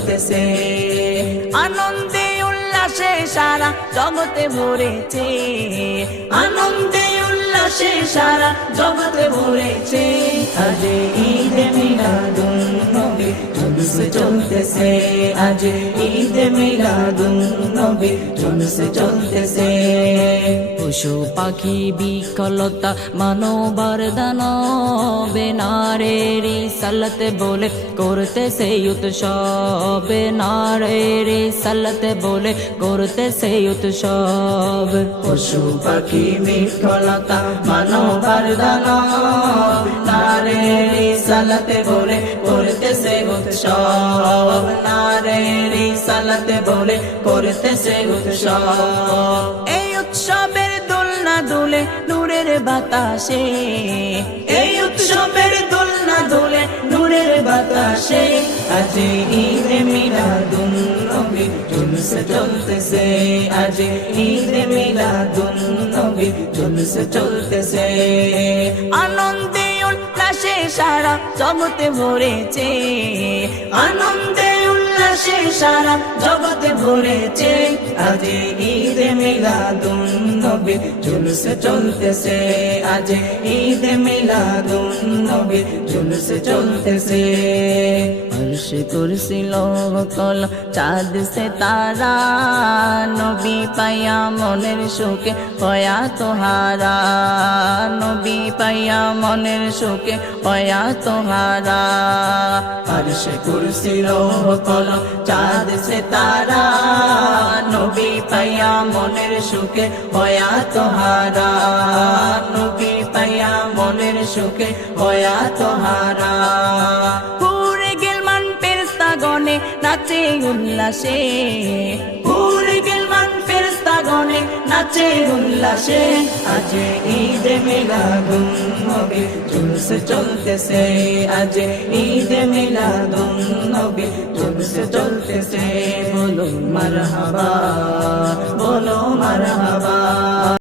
চলতেছে আনন্দে উল্লাসে সারা জগতে ভরেছে। আনন্দে উল্লাসে সারা জগতে ভরেছে। জুলুস চলতেছে আজ ঈদ মিলাদুন নবী জুলুস চলতেছে। পশু পাখি বিকলতা মানবার দানবে নারের সালতে বলে করতে সেই উৎসব নারের সালতে বলে করতে সেই উৎসব। পশু পাখি বিকলতা মানবার দানব নারের সালতে বলে উৎসব, নারের সালতে বলে উৎসব। এই উৎসবের দোলনা দোলে নূরের বাতাসে, এই উৎসবের দোলনা দোলে নূরের বাতাসে, আজ ঈদ নবী জুলুস চলতেছে। আজ ঈদ নবী জুলুস চলতেছে। আনন্দে সারা জগতে ভরেছে। আনন্দে উল্লাসে সারা জগতে ভরেছে। আজ ঈদ মিলাদুন নবী, জুলুস চলতেছে। আজ ঈদ মিলাদুন নবী, জুলুস চলতেছে। হর্ষ করছিল কল, চাঁদ সে তারা, নবী পাইয়া মনের সুখে হয়া তোহারা নবী পাইয়া মনের সুখে হয়া তোহারা হর্ষ করছিল কল, চাঁদ সে তারা, নবী পাইয়া মনের সুখে হয়া তোহারা নবী পাইয়া মনের সুখে হয়া তোহারা নাচে উল্লাসে। পুরে গেলমান পেরস্তা গনে নাচে উল্লাসে। আজ ঈদ মিলাদুন নবী, জুলুস চলতেছে। আজ ঈদ মিলাদুন নবী, জুলুস চলতেছে। বলো মারহাবা বলো মারহাবা।